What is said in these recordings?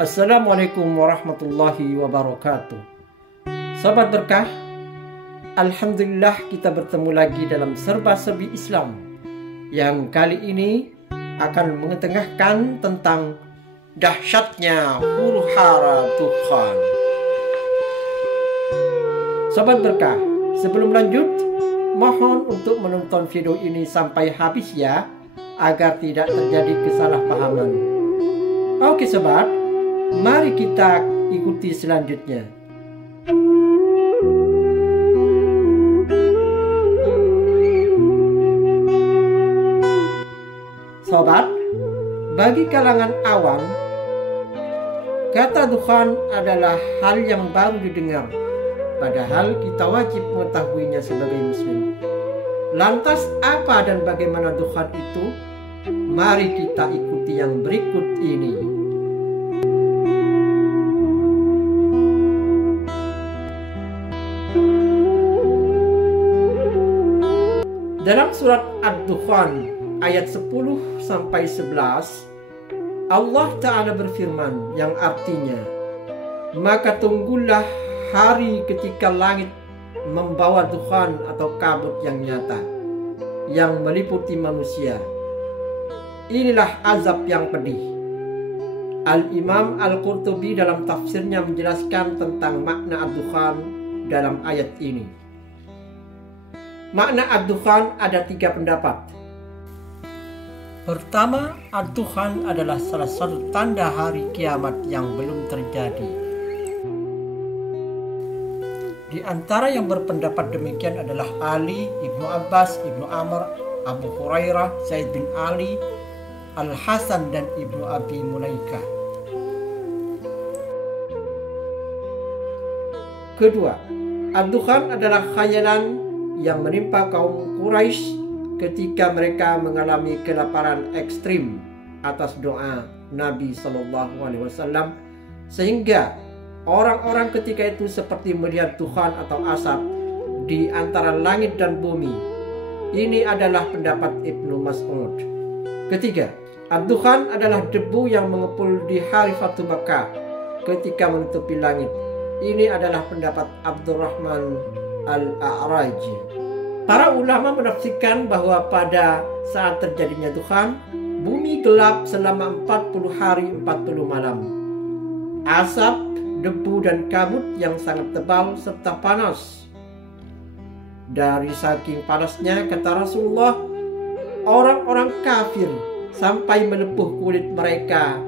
Assalamualaikum warahmatullahi wabarakatuh. Sahabat berkah, alhamdulillah kita bertemu lagi dalam serba-serbi Islam yang kali ini akan mengetengahkan tentang dahsyatnya huru-hara Tuhan. Sahabat berkah, sebelum lanjut, mohon untuk menonton video ini sampai habis ya, agar tidak terjadi kesalahpahaman. Oke sobat, mari kita ikuti selanjutnya. Sobat, bagi kalangan awam, kata Tuhan adalah hal yang baru didengar, padahal kita wajib mengetahuinya sebagai muslim. Lantas apa dan bagaimana Tuhan itu? Mari kita ikuti yang berikut ini. Dalam surat Ad-Dukhan ayat 10-11, Allah Ta'ala berfirman yang artinya, maka tunggulah hari ketika langit membawa dukhan atau kabut yang nyata yang meliputi manusia. Inilah azab yang pedih. Al-Imam Al-Qurtubi dalam tafsirnya menjelaskan tentang makna Ad-Dukhan dalam ayat ini. Makna Ad-Dukhan ada 3 pendapat. Pertama, Ad-Dukhan adalah salah satu tanda hari kiamat yang belum terjadi. Di antara yang berpendapat demikian adalah Ali, Ibnu Abbas, Ibnu Amr, Abu Hurairah, Zaid bin Ali, Al-Hasan dan Ibnu Abi Mulaika. Kedua, Ad-Dukhan adalah khayalan yang menimpa kaum Quraisy ketika mereka mengalami kelaparan ekstrim atas doa Nabi SAW, sehingga orang-orang ketika itu seperti melihat dukhan atau asap di antara langit dan bumi. Ini adalah pendapat Ibnu Mas'ud. Ketiga, Ad-Dukhan adalah debu yang mengepul di hari Fatu Makkah ketika menutupi langit. Ini adalah pendapat Abdurrahman Al-A'raj. Para ulama menafsirkan bahwa pada saat terjadinya dukhan, bumi gelap selama 40 hari 40 malam. Asap, debu dan kabut yang sangat tebal serta panas. Dari saking panasnya, kata Rasulullah, orang-orang kafir sampai melepuh kulit mereka,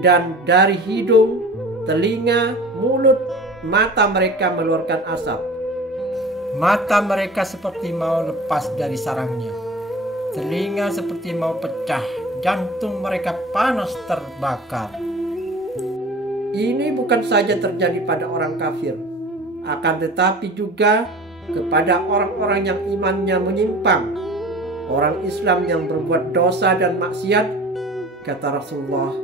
dan dari hidung, telinga, mulut, mata mereka mengeluarkan asap. Mata mereka seperti mau lepas dari sarangnya, telinga seperti mau pecah, jantung mereka panas terbakar. Ini bukan saja terjadi pada orang kafir, akan tetapi juga kepada orang-orang yang imannya menyimpang, orang Islam yang berbuat dosa dan maksiat. Kata Rasulullah,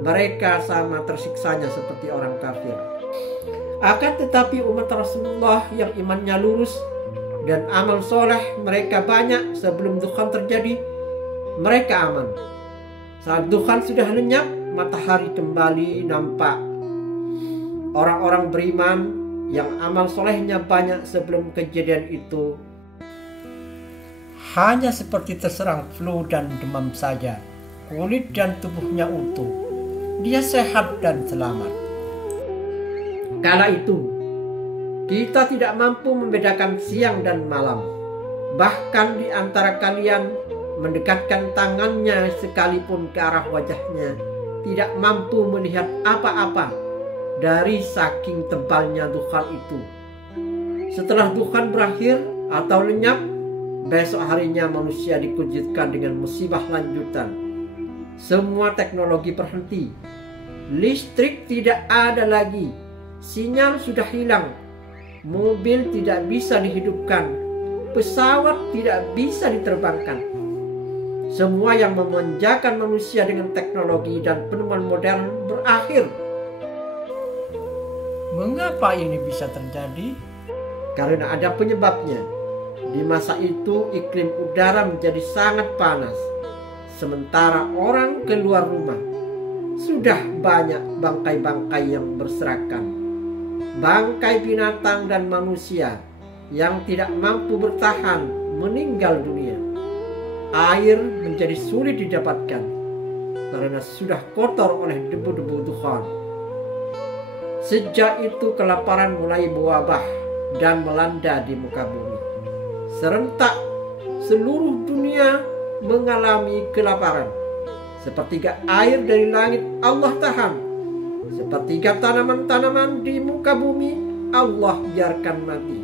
mereka sama tersiksanya seperti orang kafir. Akan tetapi umat Rasulullah yang imannya lurus dan amal soleh mereka banyak sebelum dukhan terjadi, mereka aman. Saat dukhan sudah lenyap, matahari kembali nampak. Orang-orang beriman yang amal solehnya banyak sebelum kejadian itu hanya seperti terserang flu dan demam saja. Kulit dan tubuhnya utuh, dia sehat dan selamat. Kala itu, kita tidak mampu membedakan siang dan malam. Bahkan di antara kalian mendekatkan tangannya sekalipun ke arah wajahnya, tidak mampu melihat apa-apa dari saking tebalnya dukhan itu. Setelah dukhan berakhir atau lenyap, besok harinya manusia dikejutkan dengan musibah lanjutan. Semua teknologi berhenti, listrik tidak ada lagi. Sinyal sudah hilang, mobil tidak bisa dihidupkan, pesawat tidak bisa diterbangkan. Semua yang memanjakan manusia dengan teknologi dan penemuan modern berakhir. Mengapa ini bisa terjadi? karena ada penyebabnya. Di masa itu iklim udara menjadi sangat panas, sementara orang keluar rumah. Sudah banyak bangkai-bangkai yang berserakan, bangkai binatang dan manusia yang tidak mampu bertahan meninggal dunia. Air menjadi sulit didapatkan karena sudah kotor oleh debu-debu dukhan. Sejak itu kelaparan mulai mewabah dan melanda di muka bumi. Serentak seluruh dunia mengalami kelaparan. Sepertiga air dari langit Allah tahan. Sepertiga tanaman-tanaman di muka bumi Allah biarkan mati.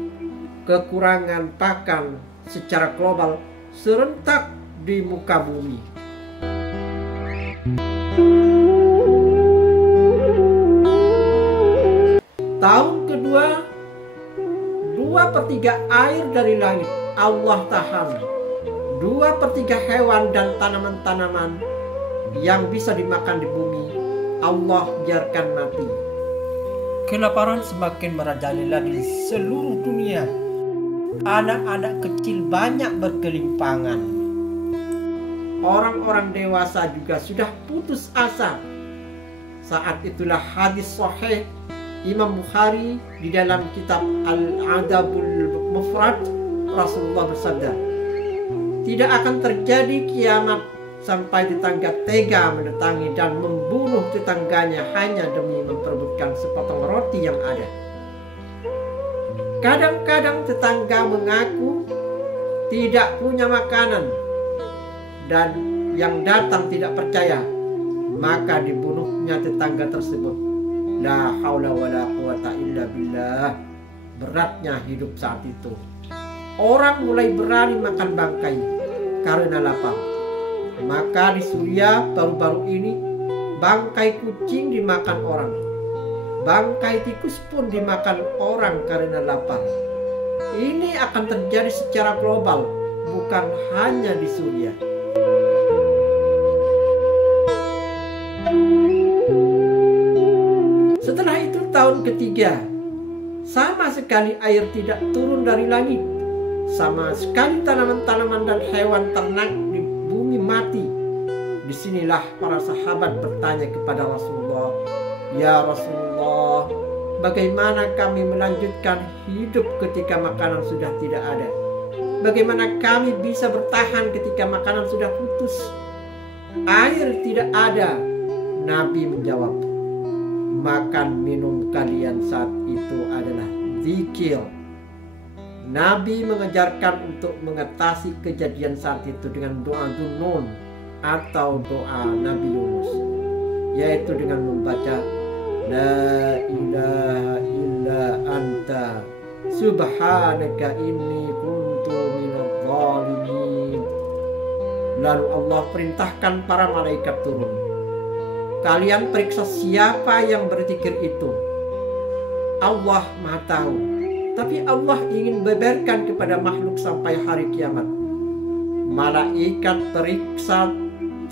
Kekurangan pakan secara global serentak di muka bumi. Tahun kedua, 2/3 air dari langit Allah tahan. 2/3 hewan dan tanaman-tanaman yang bisa dimakan di bumi Allah biarkan mati. Kelaparan semakin merajalela di seluruh dunia. Anak-anak kecil banyak berkelimpangan. Orang-orang dewasa juga sudah putus asa. Saat itulah hadis sahih Imam Bukhari di dalam kitab Al-Adabul Mufrad, Rasulullah bersabda, tidak akan terjadi kiamat sampai tetangga tega mendatangi dan membunuh tetangganya hanya demi memperebutkan sepotong roti yang ada. Kadang-kadang tetangga mengaku tidak punya makanan dan yang datang tidak percaya, maka dibunuhnya tetangga tersebut. La haula wala quwata illa billah. Beratnya hidup saat itu. Orang mulai berani makan bangkai karena lapar. Maka di Suriah baru-baru ini bangkai kucing dimakan orang. Bangkai tikus pun dimakan orang karena lapar. Ini akan terjadi secara global, bukan hanya di Suriah. Setelah itu tahun ketiga, sama sekali air tidak turun dari langit. Sama sekali tanaman-tanaman dan hewan ternak di bumi mati. Disinilah para sahabat bertanya kepada Rasulullah, ya Rasulullah, bagaimana kami melanjutkan hidup ketika makanan sudah tidak ada? Bagaimana kami bisa bertahan ketika makanan sudah putus? Air tidak ada. Nabi menjawab, makan minum kalian saat itu adalah zikir. Nabi mengajarkan untuk mengatasi kejadian saat itu dengan doa Dunnun atau doa Nabi Yunus, yaitu dengan membaca La ilaha illa anta subhanaka inni kuntu minadh dhalimin. Lalu Allah perintahkan para malaikat turun. Kalian periksa siapa yang berzikir itu. Allah Maha tahu. Tapi Allah ingin beberkan kepada makhluk sampai hari kiamat. Malaikat periksa,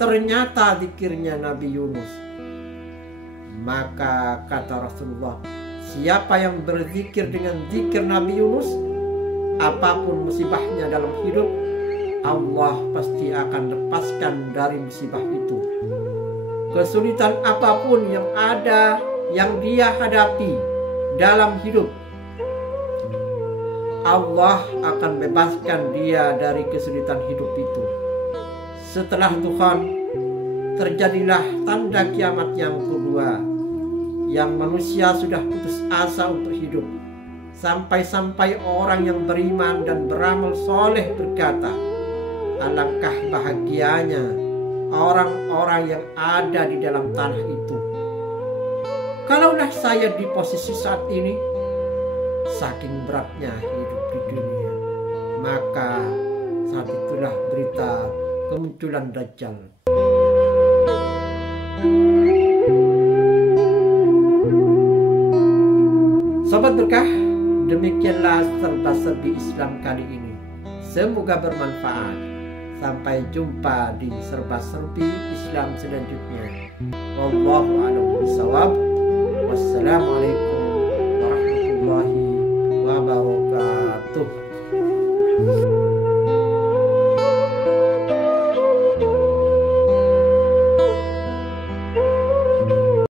ternyata zikirnya Nabi Yunus. Maka kata Rasulullah, siapa yang berzikir dengan zikir Nabi Yunus, apapun musibahnya dalam hidup, Allah pasti akan lepaskan dari musibah itu. Kesulitan apapun yang ada, yang dia hadapi dalam hidup, Allah akan bebaskan dia dari kesulitan hidup itu. Setelah Tuhan, terjadilah tanda kiamat yang kedua, yang manusia sudah putus asa untuk hidup. Sampai-sampai orang yang beriman dan beramal soleh berkata, alangkah bahagianya orang-orang yang ada di dalam tanah itu. Kalaulah saya di posisi saat ini, saking beratnya hidup di dunia, maka saat itulah berita kemunculan Dajjal. Sobat berkah, demikianlah serba-serbi Islam kali ini. Semoga bermanfaat. Sampai jumpa di serba-serbi Islam selanjutnya. Wallahu a'lam bishawab. Wassalamualaikum warahmatullahi wabarakatuh. Tuh,